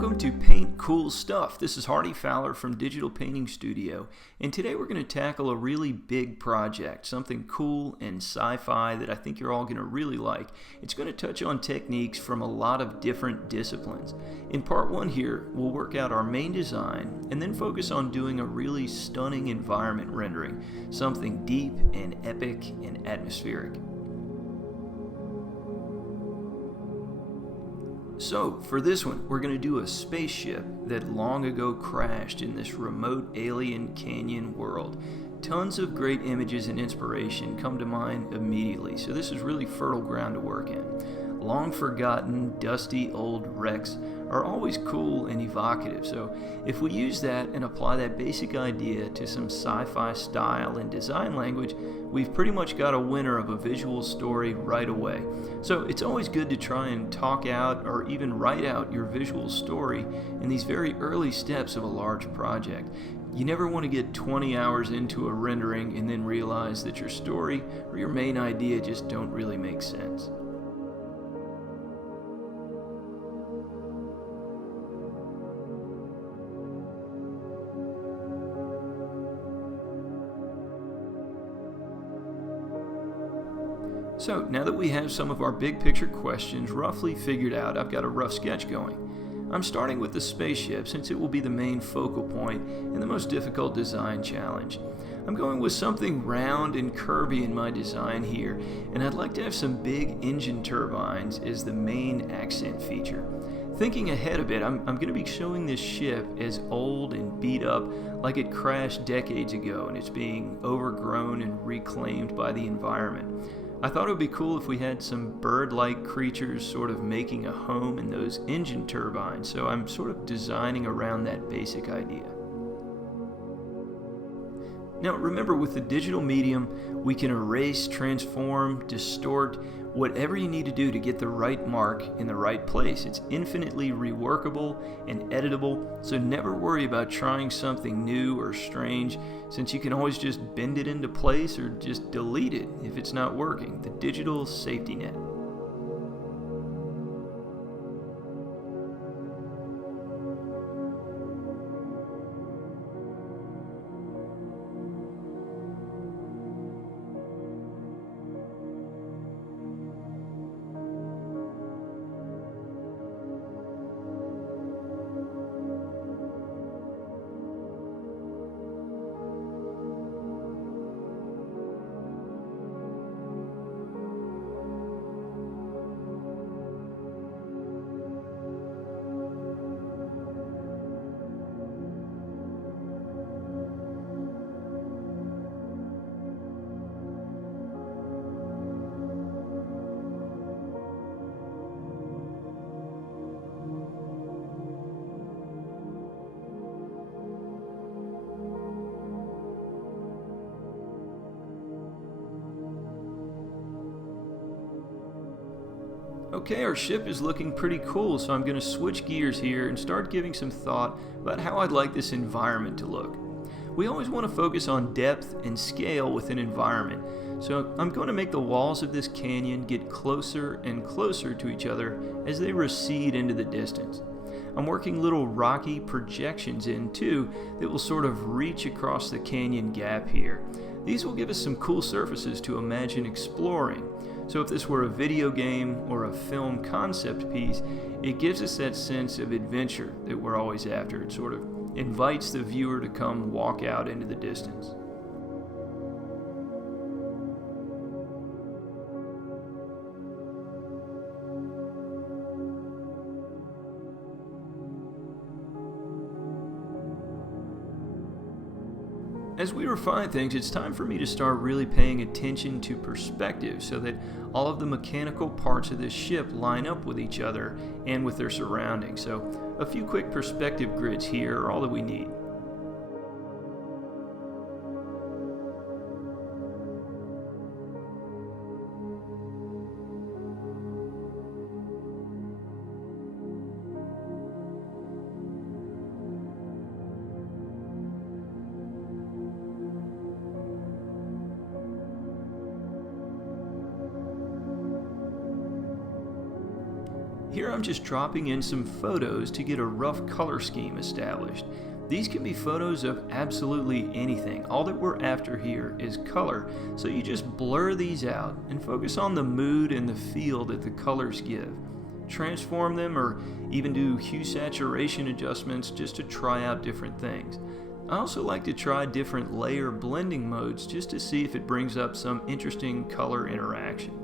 Welcome to Paint Cool Stuff. This is Fowler from Digital Painting Studio, and today we're going to tackle a really big project, something cool and sci-fi that I think you're all going to really like. It's going to touch on techniques from a lot of different disciplines. In part one here, we'll work out our main design and then focus on doing a really stunning environment rendering, something deep and epic and atmospheric. So, for this one, we're going to do a spaceship that long ago crashed in this remote alien canyon world. Tons of great images and inspiration come to mind immediately, so this is really fertile ground to work in. Long forgotten, dusty old wrecks are always cool and evocative, so if we use that and apply that basic idea to some sci-fi style and design language, we've pretty much got a winner of a visual story right away. So it's always good to try and talk out or even write out your visual story in these very early steps of a large project. You never want to get 20 hours into a rendering and then realize that your story or your main idea just don't really make sense. So now that we have some of our big picture questions roughly figured out, I've got a rough sketch going. I'm starting with the spaceship since it will be the main focal point and the most difficult design challenge. I'm going with something round and curvy in my design here, and I'd like to have some big engine turbines as the main accent feature. Thinking ahead a bit, I'm going to be showing this ship as old and beat up like it crashed decades ago and it's being overgrown and reclaimed by the environment. I thought it would be cool if we had some bird-like creatures sort of making a home in those engine turbines, so I'm sort of designing around that basic idea. Now remember, with the digital medium, we can erase, transform, distort, whatever you need to do to get the right mark in the right place. It's infinitely reworkable and editable, so never worry about trying something new or strange, since you can always just bend it into place or just delete it if it's not working. The digital safety net. Okay, our ship is looking pretty cool, so I'm going to switch gears here and start giving some thought about how I'd like this environment to look. We always want to focus on depth and scale with an environment, so I'm going to make the walls of this canyon get closer and closer to each other as they recede into the distance. I'm working little rocky projections in too that will sort of reach across the canyon gap here. These will give us some cool surfaces to imagine exploring. So if this were a video game or a film concept piece, it gives us that sense of adventure that we're always after. It sort of invites the viewer to come walk out into the distance. As we refine things, it's time for me to start really paying attention to perspective so that all of the mechanical parts of this ship line up with each other and with their surroundings. So a few quick perspective grids here are all that we need. Here I'm just dropping in some photos to get a rough color scheme established. These can be photos of absolutely anything. All that we're after here is color, so you just blur these out and focus on the mood and the feel that the colors give. Transform them or even do hue saturation adjustments just to try out different things. I also like to try different layer blending modes just to see if it brings up some interesting color interaction.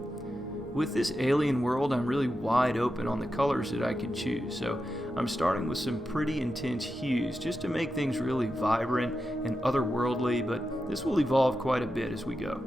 With this alien world, I'm really wide open on the colors that I can choose, so I'm starting with some pretty intense hues just to make things really vibrant and otherworldly, but this will evolve quite a bit as we go.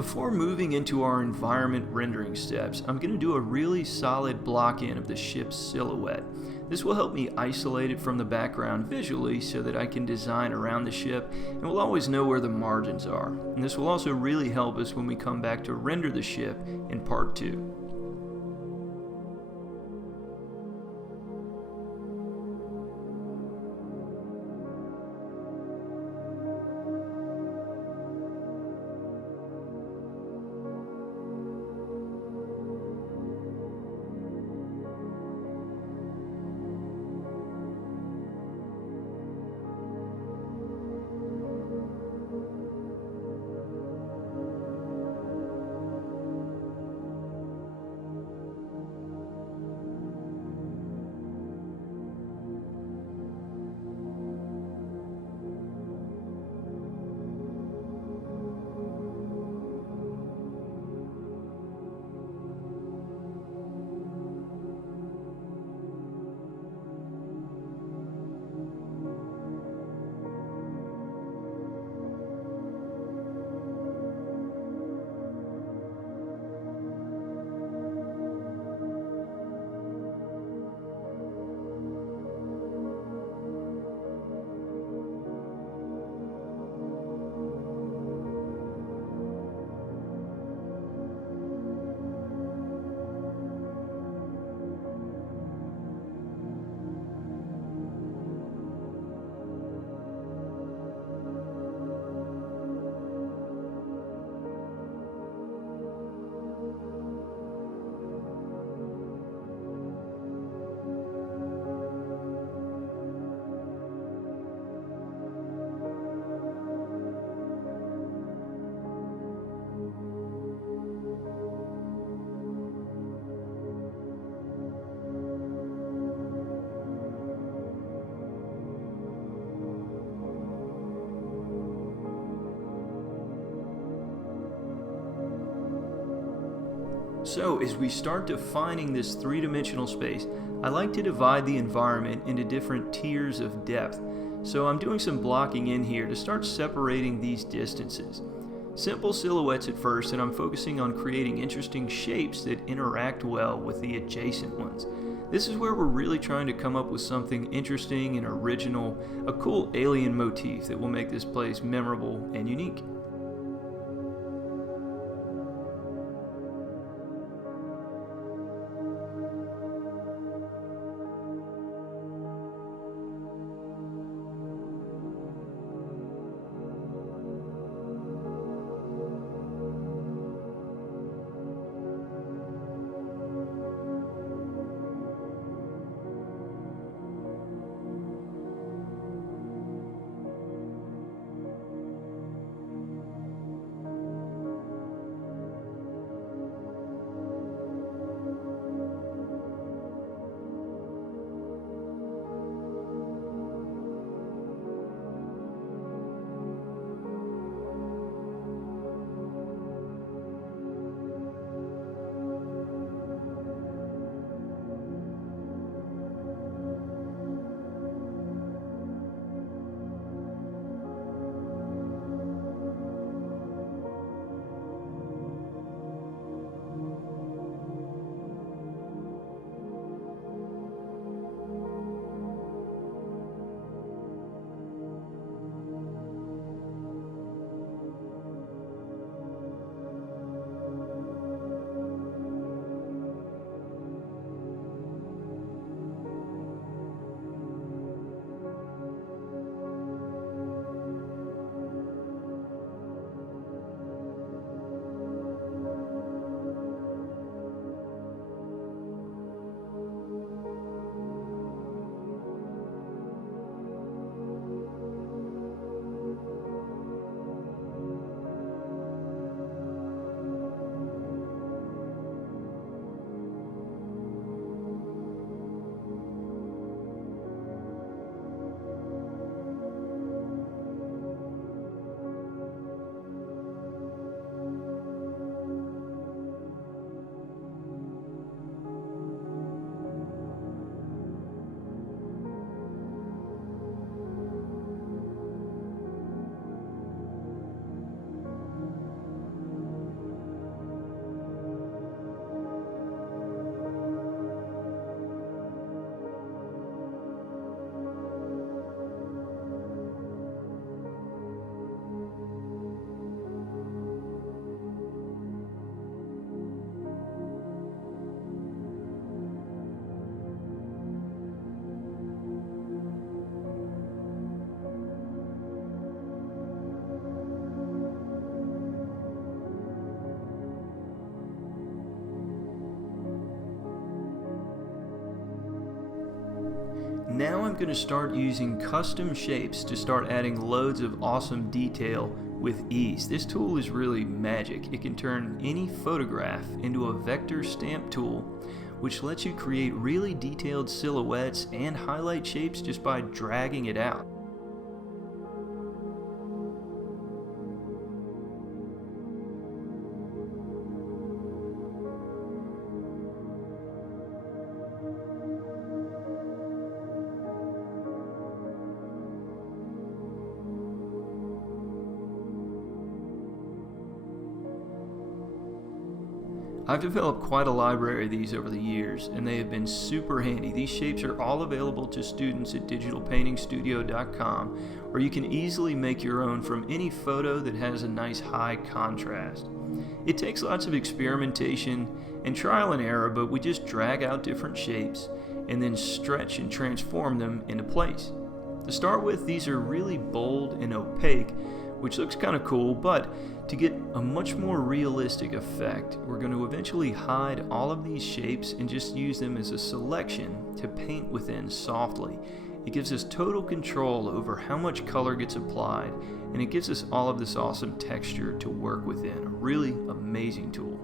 Before moving into our environment rendering steps, I'm going to do a really solid block in of the ship's silhouette. This will help me isolate it from the background visually so that I can design around the ship and we'll always know where the margins are. And this will also really help us when we come back to render the ship in part 2. So as we start defining this three-dimensional space, I like to divide the environment into different tiers of depth. So I'm doing some blocking in here to start separating these distances. Simple silhouettes at first, and I'm focusing on creating interesting shapes that interact well with the adjacent ones. This is where we're really trying to come up with something interesting and original, a cool alien motif that will make this place memorable and unique. Now I'm going to start using custom shapes to start adding loads of awesome detail with ease. This tool is really magic. It can turn any photograph into a vector stamp tool, which lets you create really detailed silhouettes and highlight shapes just by dragging it out. I've developed quite a library of these over the years, and they have been super handy. These shapes are all available to students at digitalpaintingstudio.com, where you can easily make your own from any photo that has a nice high contrast. It takes lots of experimentation and trial and error, but we just drag out different shapes and then stretch and transform them into place. To start with, these are really bold and opaque, which looks kind of cool, but to get a much more realistic effect, we're going to eventually hide all of these shapes and just use them as a selection to paint within softly. It gives us total control over how much color gets applied, and it gives us all of this awesome texture to work within. A really amazing tool.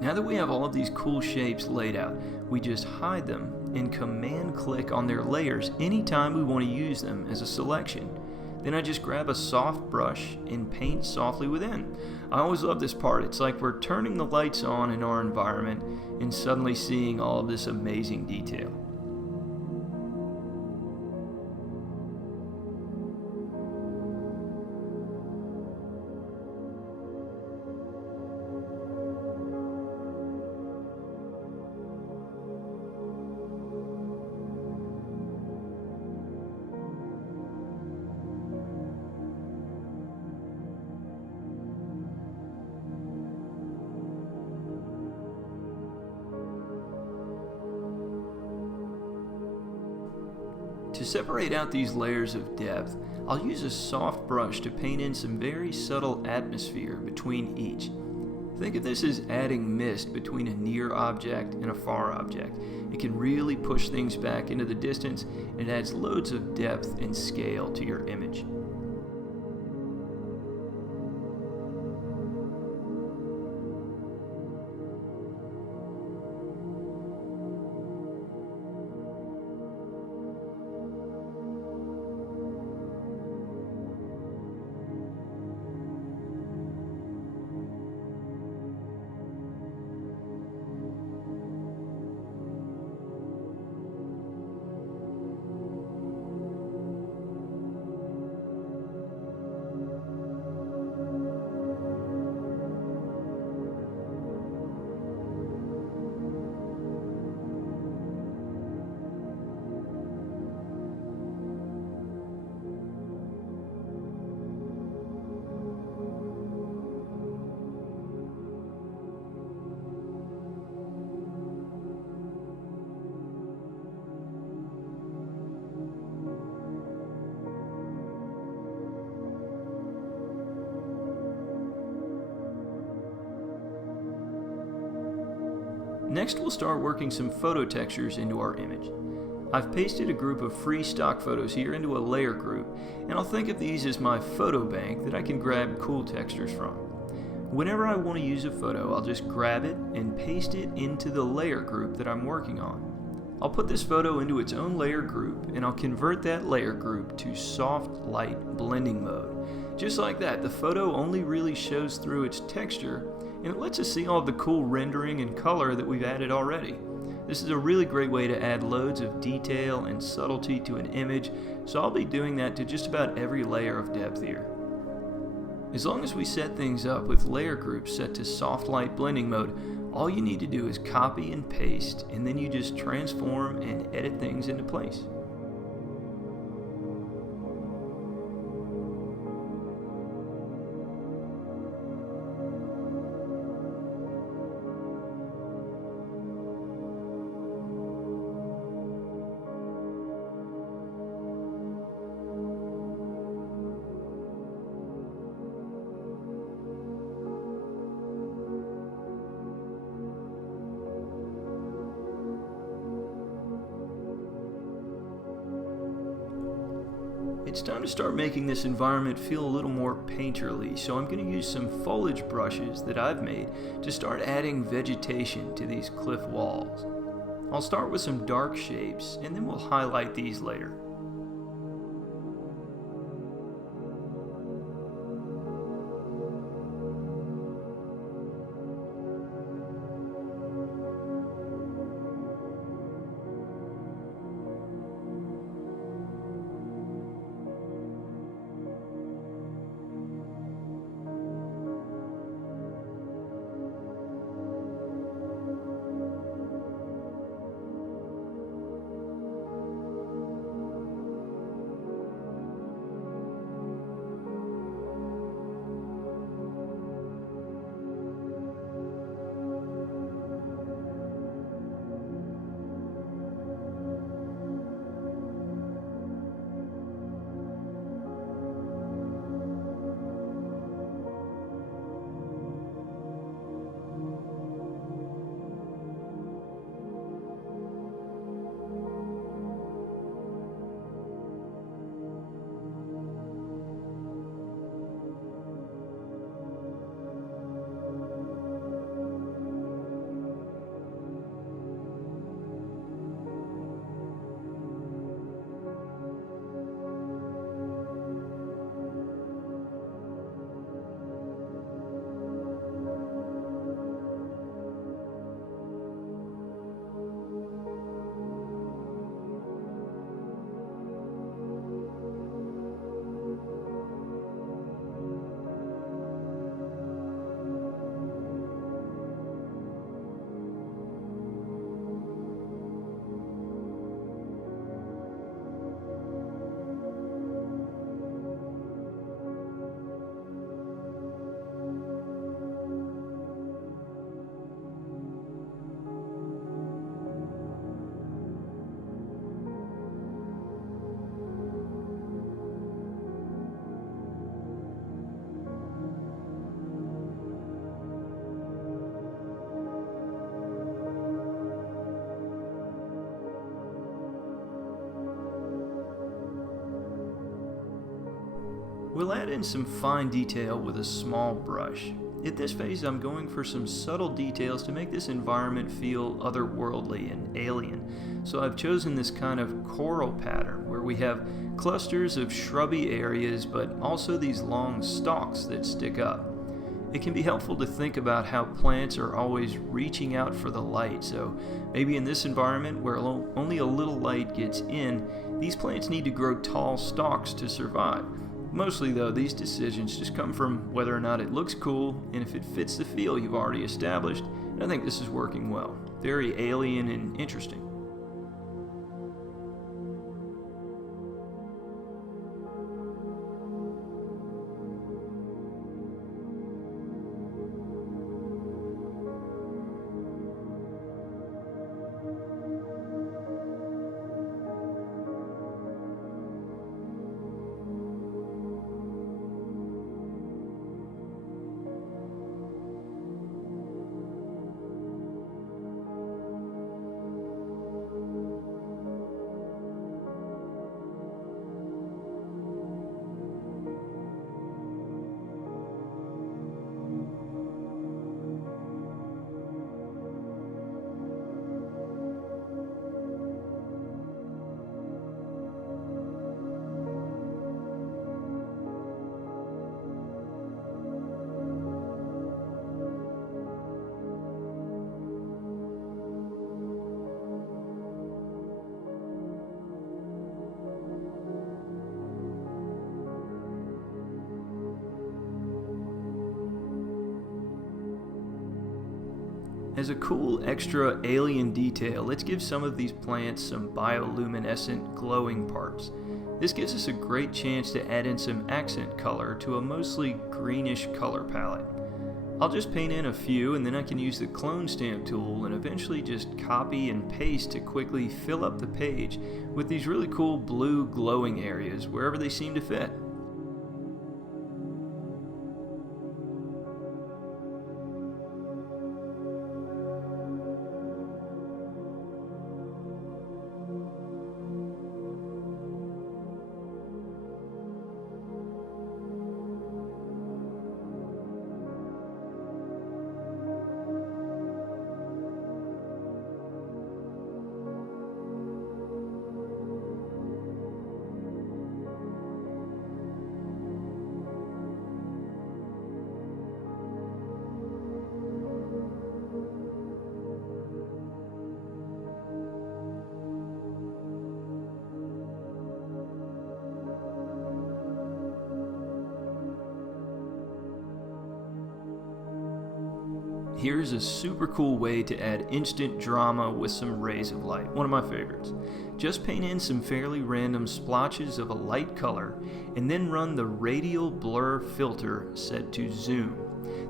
Now that we have all of these cool shapes laid out, we just hide them and command click on their layers anytime we want to use them as a selection. Then I just grab a soft brush and paint softly within. I always love this part. It's like we're turning the lights on in our environment and suddenly seeing all of this amazing detail. To separate out these layers of depth, I'll use a soft brush to paint in some very subtle atmosphere between each. Think of this as adding mist between a near object and a far object. It can really push things back into the distance, and it adds loads of depth and scale to your image. Next, we'll start working some photo textures into our image. I've pasted a group of free stock photos here into a layer group, and I'll think of these as my photo bank that I can grab cool textures from. Whenever I want to use a photo, I'll just grab it and paste it into the layer group that I'm working on. I'll put this photo into its own layer group, and I'll convert that layer group to soft light blending mode. Just like that, the photo only really shows through its texture, and it lets us see all the cool rendering and color that we've added already. This is a really great way to add loads of detail and subtlety to an image, so I'll be doing that to just about every layer of depth here. As long as we set things up with layer groups set to soft light blending mode, all you need to do is copy and paste, and then you just transform and edit things into place. It's time to start making this environment feel a little more painterly, so I'm going to use some foliage brushes that I've made to start adding vegetation to these cliff walls. I'll start with some dark shapes, and then we'll highlight these later. We'll add in some fine detail with a small brush. At this phase, I'm going for some subtle details to make this environment feel otherworldly and alien. So I've chosen this kind of coral pattern where we have clusters of shrubby areas but also these long stalks that stick up. It can be helpful to think about how plants are always reaching out for the light, so maybe in this environment where only a little light gets in, these plants need to grow tall stalks to survive. Mostly though, these decisions just come from whether or not it looks cool and if it fits the feel you've already established, and I think this is working well. Very alien and interesting. As a cool extra alien detail, let's give some of these plants some bioluminescent glowing parts. This gives us a great chance to add in some accent color to a mostly greenish color palette. I'll just paint in a few, and then I can use the clone stamp tool and eventually just copy and paste to quickly fill up the page with these really cool blue glowing areas wherever they seem to fit. Here's a super cool way to add instant drama with some rays of light, one of my favorites. Just paint in some fairly random splotches of a light color and then run the radial blur filter set to zoom.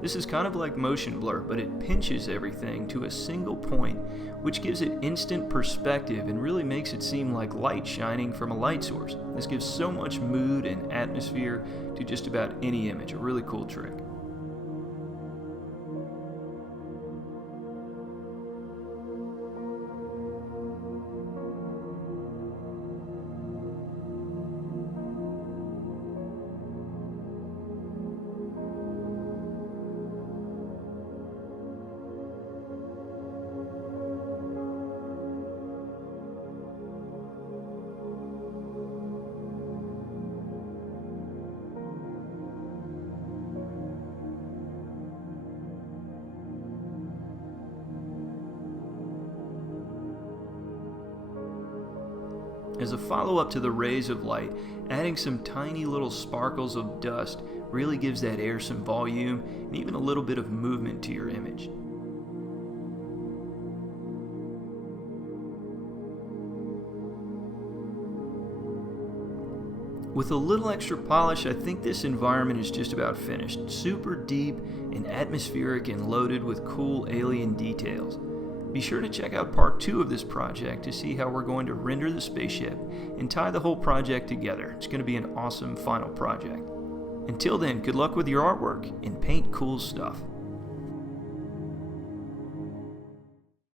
This is kind of like motion blur, but it pinches everything to a single point, which gives it instant perspective and really makes it seem like light shining from a light source. This gives so much mood and atmosphere to just about any image, a really cool trick. As a follow-up to the rays of light, adding some tiny little sparkles of dust really gives that air some volume and even a little bit of movement to your image. With a little extra polish, I think this environment is just about finished. Super deep and atmospheric and loaded with cool alien details. Be sure to check out part 2 of this project to see how we're going to render the spaceship and tie the whole project together. It's going to be an awesome final project. Until then, good luck with your artwork and paint cool stuff.